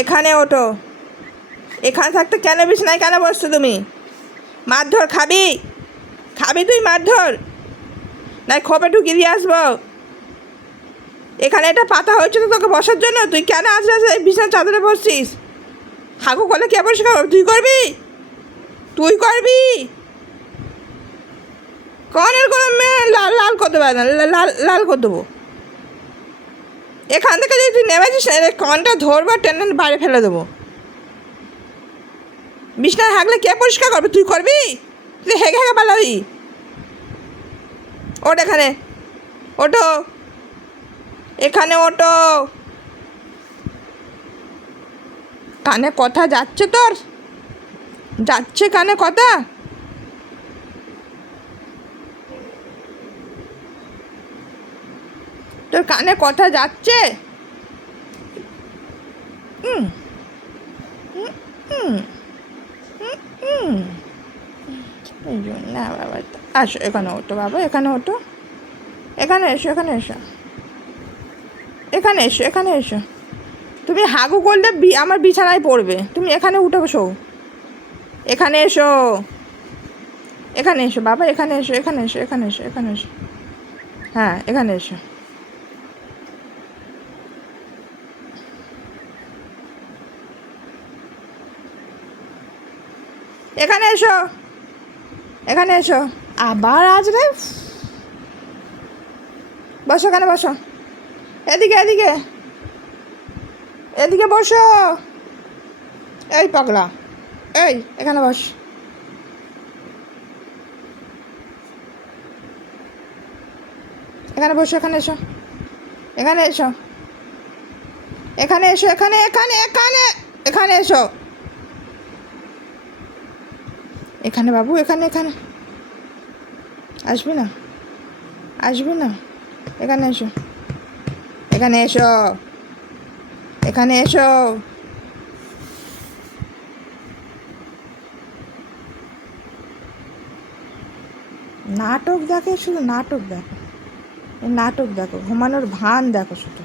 এখানে ওঠো। এখানে থাকতে কেন বিছানায় কেন বসছো তুমি? মারধর খাবি? খাবি তুই মারধর? নাই খোপে ঢুকিয়ে দিয়ে আসবো? এখানে এটা পাতা হয়েছে তো তোকে বসার জন্য, তুই কেন আসলে এই বিছানার চাদরে বসছিস? হাগু করলে কে পরিষ্কার করবি? তুই করবি? তুই করবি? কনের কোনো মেয়ে লাল লাল করতে পারে না, লাল লাল করে দেবো। এখান থেকে যদি তুই নেমেছিস না, কনটা ধরবো, টেনে বাইরে ফেলে দেবো। বিছনায় হাগলে কে পরিষ্কার করবে? তুই করবি? তুই হেগে হেগে পালাবি? ওঠ এখানে, ওঠো, এখানে ওঠো। কানে কথা যাচ্ছে তোর? যাচ্ছে কানে কথা? তোর কানে কথা যাচ্ছে? হুম হুম হুম হুম। এই জন্য না বাবা, আসো এখানে ওঠো বাবা, এখানে ওঠো, এখানে এসো, এখানে এসো, এখানে এসো, এখানে এসো। তুমি হাগু করলে আমার বিছানায় পড়বে, তুমি এখানে উঠে বসো। এখানে এসো, এখানে এসো বাবা, এখানে এসো, এখানে এসো, এখানে এসো, এখানে এসো। হ্যাঁ, এখানে এসো। এখানে এসো, এখানে এসো। আবার আজ রে, বসো, এখানে বসো। এদিকে, এদিকে, এদিকে বসো। এই পাগলা, এই এখানে বস। এখানে বসো, এখানে এসো, এখানে এসো, এখানে এসো, এখানে এখানে এখানে এখানে এসো। এখানে বাবু, এখানে, এখানে আসবি না, আসবি না, এখানে এসো, এখানে এসো, এখানে এসো। নাটক দেখে শুধু, নাটক দেখো, নাটক দেখো, ঘুমানোর ভান দেখো শুধু।